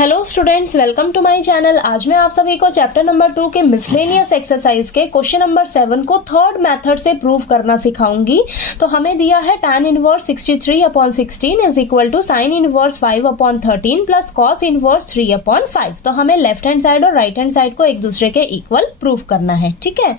Hello students, welcome to my channel. आज मैं आप सभी को चैप्टर नंबर 2 के मिसलेनियस एक्सरसाइज के क्वेश्चन नंबर 7 को थर्ड मेथड से प्रूव करना सिखाऊंगी। तो हमें दिया है tan inverse 63/16 is equal to sine inverse 5/13 plus cos inverse 3/5। तो हमें लेफ्ट हैंड साइड और राइट हैंड साइड को एक दूसरे के इक्वल प्रूव करना है। ठीक है,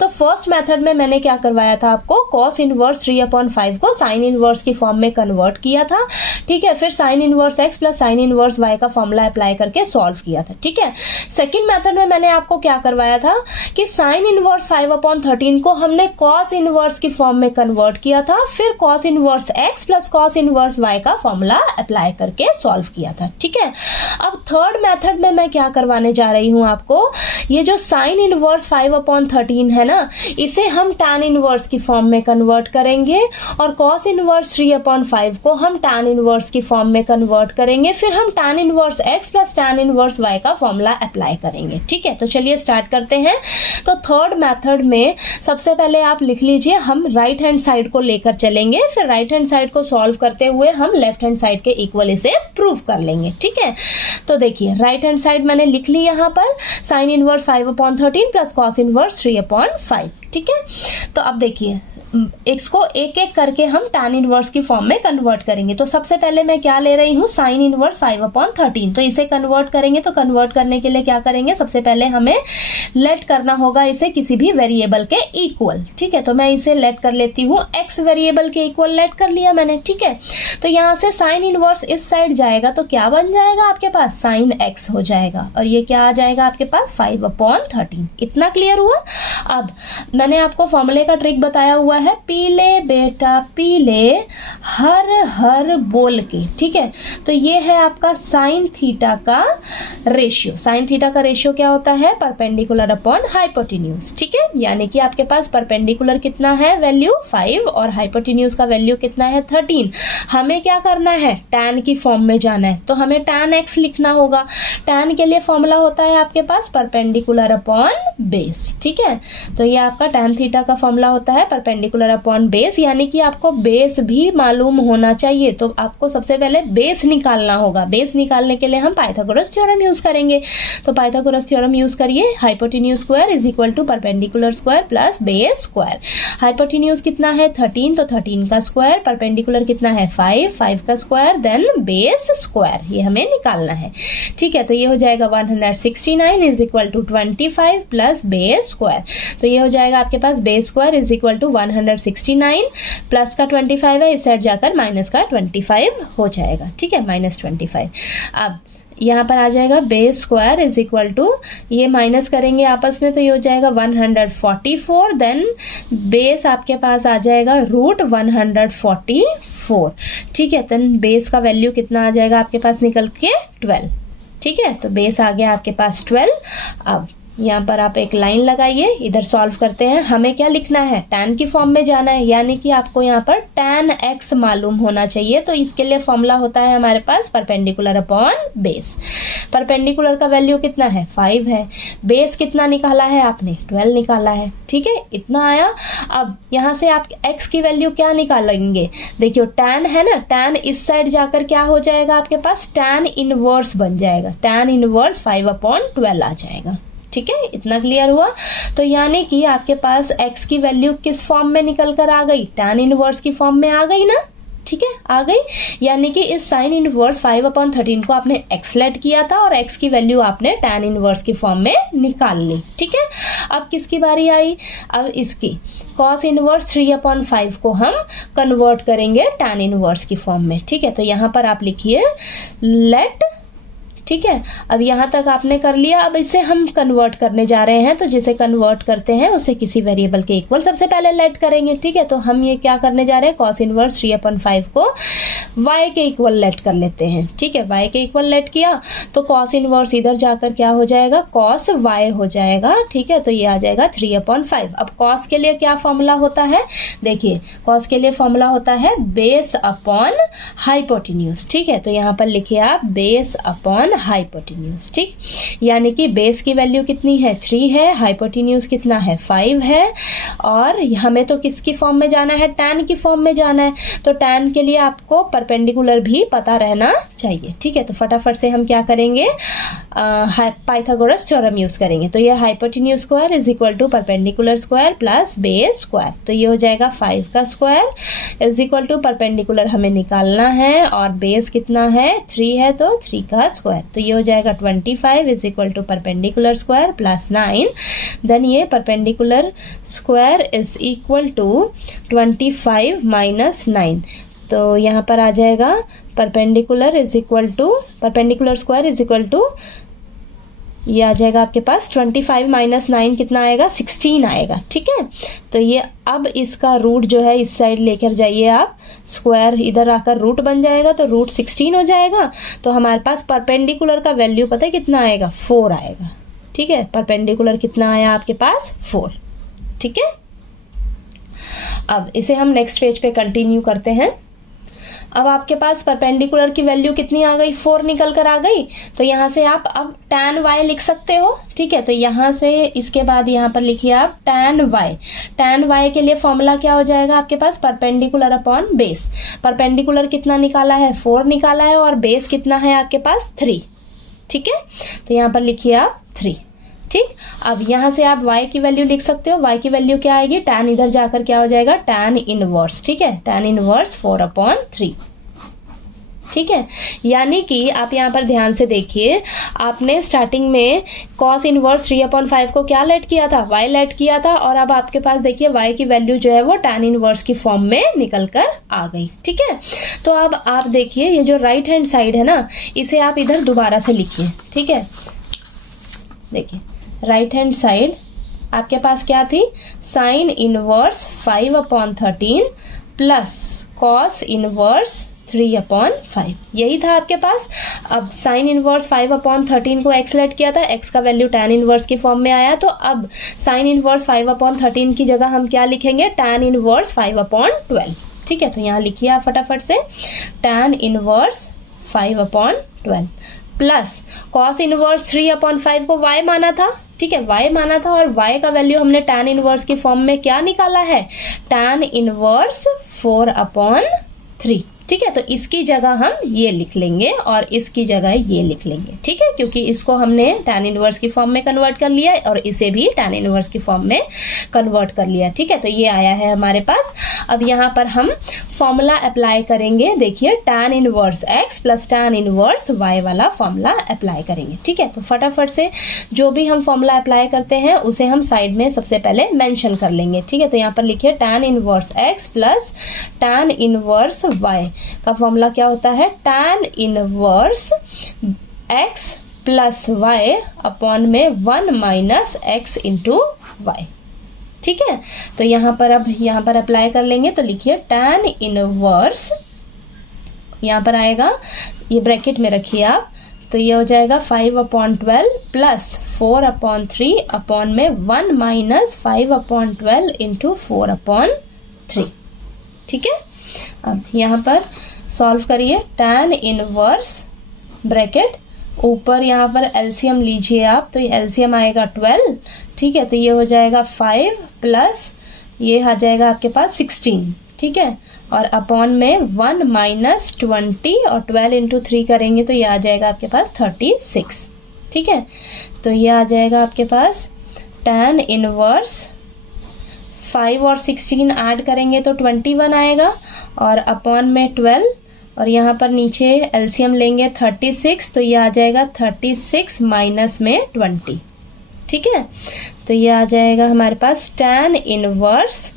तो फर्स्ट मेथड में मैंने क्या करवाया था आपको, कॉस इनवर्स 3/5 को साइन इनवर्स की फॉर्म में कन्वर्ट किया था। ठीक है, फिर sine inverse x plus sine inverse y का फॉर्मूला अप्लाई करके सॉल्व किया था। ठीक है, सेकंड मेथड में मैंने आपको क्या करवाया था कि साइन इनवर्स 5/13 को हमने कॉस इनवर्स की फॉर्म में कन्वर्ट किया था, फिर cos inverse x plus cos inverse y का फॉर्मूला अप्लाई करके सॉल्व किया था। ठीक है, अब थर्ड मेथड में मैं क्या करवाने जा रही हूं आपको, ये जो साइन इनवर्स 5/13 है ना, इसे हम tan इनवर्स की फॉर्म में कन्वर्ट करेंगे और कॉस इनवर्स 3/5 को हम tan इनवर्स की फॉर्म में कन्वर्ट करेंगे, फिर हम tan inverse x plus tan inverse y का फॉर्मूला अप्लाई करेंगे। ठीक है, तो चलिए स्टार्ट करते हैं। तो थर्ड मेथड में सबसे पहले आप लिख लीजिए, हम राइट हैंड साइड को लेकर चलेंगे, फिर राइट हैंड साइड को सॉल्व करते हुए हम लेफ्ट हैंड साइड के इक्वल इसे प्रूव कर लेंगे। ठीक है, तो देखिए राइट हैंड साइड मैंने लिख ली यहाँ पर sign inverse 5/13 plus cos inverse 3/5। ठीक है, तो अब देखिए x को एक एक करके हम tan इनवर्स की फॉर्म में कन्वर्ट करेंगे। तो सबसे पहले मैं क्या ले रही हूँ, साइन इनवर्स 5/13। तो इसे कन्वर्ट करेंगे, तो कन्वर्ट करने के लिए क्या करेंगे, सबसे पहले हमें लेट करना होगा इसे किसी भी वेरिएबल के इक्वल। ठीक है, तो मैं इसे लेट कर लेती हूँ, x वेरिएबल के इक्वल लेट कर लिया मैंने। ठीक है, तो यहाँ से साइन इनवर्स इस साइड जाएगा तो क्या बन जाएगा आपके पास, साइन x हो जाएगा, और ये क्या आ जाएगा आपके पास 5/13। इतना क्लियर हुआ। अब मैंने आपको फॉर्मूले का ट्रिक बताया हुआ है, पीले बेटा पीले हर हर बोल के। ठीक है, तो ये है आपका साइन थीटा का रेशियो। साइन थीटा का रेशियो क्या होता है, परपेंडिकुलर अपॉन हाइपोटेन्यूज। ठीक है, यानी कि आपके पास परपेंडिकुलर कितना है, वैल्यू 5, और हाइपोटेन्यूज का वैल्यू कितना है, 13। हमें क्या करना है, tan की फॉर्म में जाना है, तो हमें tan x लिखना होगा। tan के लिए फॉर्मूला होता है आपके पास परपेंडिकुलर अपॉन बेस। ठीक है, तो ये आपका tan थीटा का फॉर्मूला होता है परपेंडिकुलर अपॉन बेस, यानी कि आपको बेस भी मालूम होना चाहिए। तो आपको सबसे पहले बेस निकालना होगा। बेस निकालने के लिए हम पाइथागोरस थ्योरम यूज करेंगे। तो पाइथागोरस थ्योरम यूज करिए, hypotenuse square is equal to perpendicular square plus base square. Hypotenuse कितना है 13, तो 13 का स्क्वायर, परपेंडिकुलर कितना है 5 का स्क्वायर, देन बेस स्क्वायर, ये हमें निकालना है। ठीक है, तो ये हो जाएगा 169 is equal to 25 plus base square. तो ये हो जाएगा आपके पास base square is equal to 169 plus का 25 है, इस साइड जाकर माइनस का 25 हो जाएगा। ठीक है, -25। अब यहाँ पर आ जाएगा base square is equal to, ये माइनस करेंगे आपस में तो ये हो जाएगा 144, देन बेस आपके पास आ जाएगा रूट 144। ठीक है, देन बेस का वैल्यू कितना आ जाएगा आपके पास निकल के 12। ठीक है, तो बेस आ गया आपके पास 12। अब यहाँ पर आप एक लाइन लगाइए, इधर सॉल्व करते हैं। हमें क्या लिखना है, tan की फॉर्म में जाना है, यानी कि आपको यहाँ पर tan x मालूम होना चाहिए। तो इसके लिए फॉर्मूला होता है हमारे पास परपेंडिकुलर अपॉन बेस। परपेंडिकुलर का वैल्यू कितना है 5 है, बेस कितना निकाला है आपने 12 निकाला है। ठीक है, इतना आया। अब यहाँ से आप x की वैल्यू क्या निकालेंगे, देखियो tan है ना, tan इस साइड जाकर क्या हो जाएगा आपके पास, tan इनवर्स बन जाएगा, tan इनवर्स 5/12 आ जाएगा। ठीक है, इतना क्लियर हुआ। तो यानी कि आपके पास x की वैल्यू किस फॉर्म में निकल कर आ गई, tan इनवर्स की फॉर्म में आ गई ना। ठीक है, आ गई, यानी कि इस साइन इनवर्स 5/13 को आपने x लेट किया था और x की वैल्यू आपने tan इनवर्स की फॉर्म में निकाल ली। ठीक है, अब किसकी बारी आई, अब इसकी cos इनवर्स 3/5 को हम कन्वर्ट करेंगे tan इनवर्स की फॉर्म में। ठीक है, तो यहाँ पर आप लिखिए लेट। ठीक है, अब यहाँ तक आपने कर लिया। अब इसे हम कन्वर्ट करने जा रहे हैं, तो जिसे कन्वर्ट करते हैं उसे किसी वेरिएबल के इक्वल सबसे पहले लेट करेंगे। ठीक है, तो हम ये क्या करने जा रहे हैं, कॉस इनवर्स 3/5 को y के इक्वल लेट कर लेते हैं। ठीक है, y के इक्वल लेट किया तो कॉस इनवर्स इधर जाकर क्या हो जाएगा, कॉस y हो जाएगा। ठीक है, तो ये आ जाएगा 3/5। अब कॉस के लिए क्या फॉर्मूला होता है, देखिए कॉस के लिए फॉर्मूला होता है बेस अपॉन हाइपोटेन्यूज। ठीक है, तो यहाँ पर लिखिए आप बेस अपॉन हाइपोटेन्यूज। ठीक, यानी कि बेस की वैल्यू कितनी है 3 है, हाइपोटेन्यूज कितना है 5 है, और हमें तो किसकी फॉर्म में जाना है, tan की फॉर्म में जाना है। तो tan के लिए आपको परपेंडिकुलर भी पता रहना चाहिए। ठीक है, तो फटाफट से हम क्या करेंगे, पाइथागोरस थ्योरम यूज करेंगे। तो ये hypotenuse square is equal to perpendicular square plus base square. तो ये हो जाएगा 5 का square is equal to perpendicular हमें निकालना है, और बेस कितना है 3 है, तो 3 का स्क्वायर। तो ये हो जाएगा 25 is equal to perpendicular square plus 9। Then ये perpendicular square is equal to 25 minus 9। तो यहाँ पर आ जाएगा perpendicular is equal to perpendicular square is equal to, ये आ जाएगा आपके पास 25 माइनस 9 कितना आएगा 16 आएगा। ठीक है, तो ये अब इसका रूट जो है इस साइड लेकर जाइए आप, स्क्वायर इधर आकर रूट बन जाएगा, तो रूट 16 हो जाएगा। तो हमारे पास परपेंडिकुलर का वैल्यू पता है कितना आएगा 4 आएगा। ठीक है, परपेंडिकुलर कितना आया आपके पास 4। ठीक है, अब इसे हम नेक्स्ट पेज पे कंटिन्यू करते हैं। अब आपके पास परपेंडिकुलर की वैल्यू कितनी आ गई 4 निकल कर आ गई। तो यहाँ से आप अब tan y लिख सकते हो। ठीक है, तो यहाँ से इसके बाद यहाँ पर लिखिए आप tan y। tan y के लिए फॉर्मूला क्या हो जाएगा आपके पास, परपेंडिकुलर अपॉन बेस। परपेंडिकुलर कितना निकाला है 4 निकाला है, और बेस कितना है आपके पास 3। ठीक है, तो यहाँ पर लिखिए आप 3। ठीक, अब यहाँ से आप y की वैल्यू लिख सकते हो। y की वैल्यू क्या आएगी, tan इधर जाकर क्या हो जाएगा tan इनवर्स। ठीक है, tan इनवर्स 4/3। ठीक है, यानी कि आप यहाँ पर ध्यान से देखिए, आपने स्टार्टिंग में cos इनवर्स 3/5 को क्या लेट किया था, y लेट किया था, और अब आपके पास देखिए y की वैल्यू जो है वो tan इनवर्स की फॉर्म में निकल कर आ गई। ठीक है, तो अब आप देखिए ये जो राइट हैंड साइड है ना, इसे आप इधर दोबारा से लिखिए। ठीक है, देखिए राइट हैंड साइड आपके पास क्या थी, sign inverse 5/13 plus cos inverse 3/5, यही था आपके पास। अब साइन इनवर्स 5/13 को एक्स लेट किया था, एक्स का वैल्यू tan इनवर्स की फॉर्म में आया, तो अब साइन इनवर्स 5/13 की जगह हम क्या लिखेंगे, tan इनवर्स 5/12। ठीक है, तो यहाँ लिखिए आप फटाफट से tan inverse 5/12 plus cos inverse 3/5 को y माना था। ठीक है, y माना था, और y का वैल्यू हमने tan इनवर्स की फॉर्म में क्या निकाला है, tan इनवर्स 4/3। ठीक है, तो इसकी जगह हम ये लिख लेंगे और इसकी जगह ये लिख लेंगे। ठीक है, क्योंकि इसको हमने tan इनवर्स की फॉर्म में कन्वर्ट कर लिया और इसे भी tan इनवर्स की फॉर्म में कन्वर्ट कर लिया। ठीक है, तो ये आया है हमारे पास। अब यहाँ पर हम फॉर्मूला अप्लाई करेंगे। देखिए tan inverse x plus tan inverse y वाला फॉर्मूला अप्लाई करेंगे। ठीक है, तो फटाफट से जो भी हम फॉर्मूला अप्लाई करते हैं उसे हम साइड में सबसे पहले मेंशन कर लेंगे। ठीक है, तो यहाँ पर लिखिए tan inverse x plus tan inverse y का फॉर्मूला क्या होता है, tan inverse x plus y upon में 1 माइनस x इंटू वाई। ठीक है, तो यहाँ पर अप्लाई कर लेंगे। तो लिखिए tan इनवर्स, यहाँ पर आएगा, ये ब्रैकेट में रखिए आप, तो ये हो जाएगा 5/12 प्लस 4/3 अपॉन में 1 माइनस 5/12 इंटू 4/3। ठीक है, अब यहाँ पर सॉल्व करिए। tan इनवर्स ब्रैकेट ऊपर यहाँ पर एलसीएम लीजिए आप, तो ये एलसीएम आएगा 12। ठीक है, तो ये हो जाएगा 5 प्लस ये आ जाएगा आपके पास 16। ठीक है, और अपॉन में 1 माइनस 20 और 12 इंटू 3 करेंगे तो ये आ जाएगा आपके पास 36। ठीक है, तो ये आ जाएगा आपके पास tan इनवर्स 5 और 16 ऐड करेंगे तो 21 आएगा, और अपॉन में 12, और यहाँ पर नीचे एलसीएम लेंगे 36, तो ये आ जाएगा 36 माइनस में 20। ठीक है, तो ये आ जाएगा हमारे पास tan इनवर्स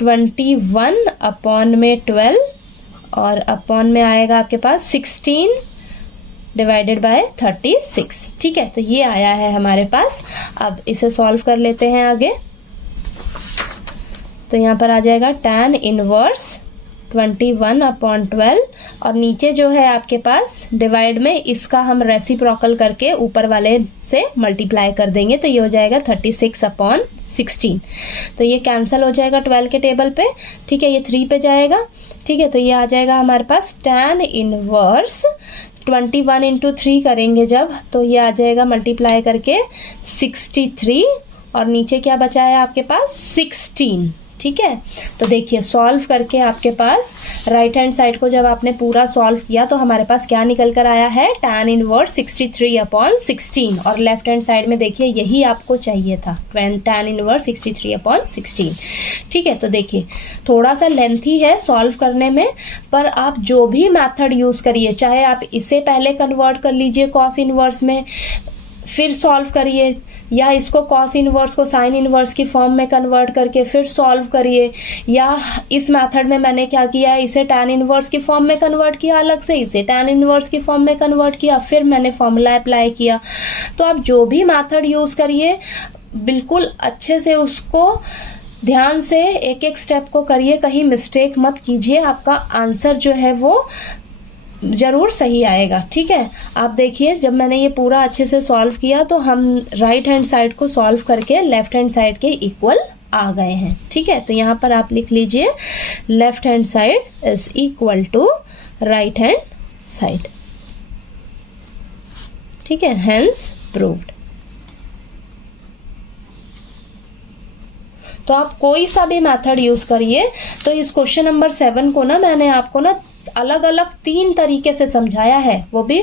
21 अपॉन में 12, और अपॉन में आएगा आपके पास 16 डिवाइडेड बाय 36। ठीक है, तो ये आया है हमारे पास। अब इसे सॉल्व कर लेते हैं आगे। तो यहाँ पर आ जाएगा tan इनवर्स 21/12, और नीचे जो है आपके पास डिवाइड में इसका हम रेसिप्रोकल करके ऊपर वाले से मल्टीप्लाई कर देंगे, तो ये हो जाएगा 36/16। तो ये कैंसिल हो जाएगा 12 के टेबल पे। ठीक है, ये 3 पे जाएगा। ठीक है, तो ये आ जाएगा हमारे पास tan इनवर्स 21 इंटू 3 करेंगे जब, तो ये आ जाएगा मल्टीप्लाई करके 63, और नीचे क्या बचा है आपके पास 16। ठीक है, तो देखिए सॉल्व करके आपके पास राइट हैंड साइड को जब आपने पूरा सॉल्व किया तो हमारे पास क्या निकल कर आया है, tan इनवर्स 63/16, और लेफ्ट हैंड साइड में देखिए यही आपको चाहिए था, tan इनवर्स 63/16। ठीक है, तो देखिए थोड़ा सा लेंथी है सॉल्व करने में, पर आप जो भी मेथड यूज करिए, चाहे आप इसे पहले कन्वर्ट कर लीजिए कॉस इनवर्स में फिर सॉल्व करिए, या इसको कॉस इनवर्स को साइन इनवर्स की फॉर्म में कन्वर्ट करके फिर सॉल्व करिए, या इस मेथड में मैंने क्या किया है, इसे tan इनवर्स की फॉर्म में कन्वर्ट किया अलग से, इसे tan इनवर्स की फॉर्म में कन्वर्ट किया, फिर मैंने फॉर्मूला अप्लाई किया। तो आप जो भी मेथड यूज करिए बिल्कुल अच्छे से उसको ध्यान से एक एक स्टेप को करिए, कहीं मिस्टेक मत कीजिए, आपका आंसर जो है वो जरूर सही आएगा। ठीक है, आप देखिए जब मैंने ये पूरा अच्छे से सॉल्व किया तो हम राइट हैंड साइड को सॉल्व करके लेफ्ट हैंड साइड के इक्वल आ गए हैं। ठीक है, तो यहाँ पर आप लिख लीजिए left hand side is equal to right hand side. ठीक है, हेंस प्रूव्ड। तो आप कोई सा भी मेथड यूज करिए। तो इस क्वेश्चन नंबर 7 को ना मैंने आपको ना अलग अलग 3 तरीके से समझाया है, वो भी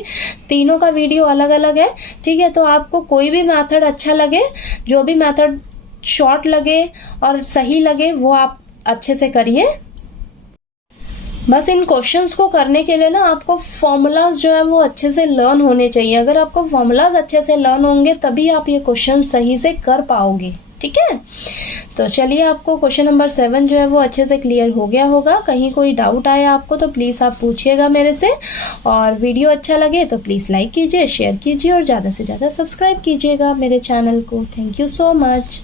तीनों का वीडियो अलग अलग है। ठीक है, तो आपको कोई भी मेथड अच्छा लगे, जो भी मेथड शॉर्ट लगे और सही लगे वो आप अच्छे से करिए। बस इन क्वेश्चंस को करने के लिए ना आपको फॉर्मूलाज जो है वो अच्छे से लर्न होने चाहिए। अगर आपको फॉर्मूलाज अच्छे से लर्न होंगे तभी आप ये क्वेश्चन सही से कर पाओगे। ठीक है, तो चलिए आपको क्वेश्चन नंबर 7 जो है वो अच्छे से क्लियर हो गया होगा। कहीं कोई डाउट आया आपको तो प्लीज़ आप पूछिएगा मेरे से, और वीडियो अच्छा लगे तो प्लीज़ लाइक कीजिए, शेयर कीजिए और ज़्यादा से ज़्यादा सब्सक्राइब कीजिएगा मेरे चैनल को। Thank you so much.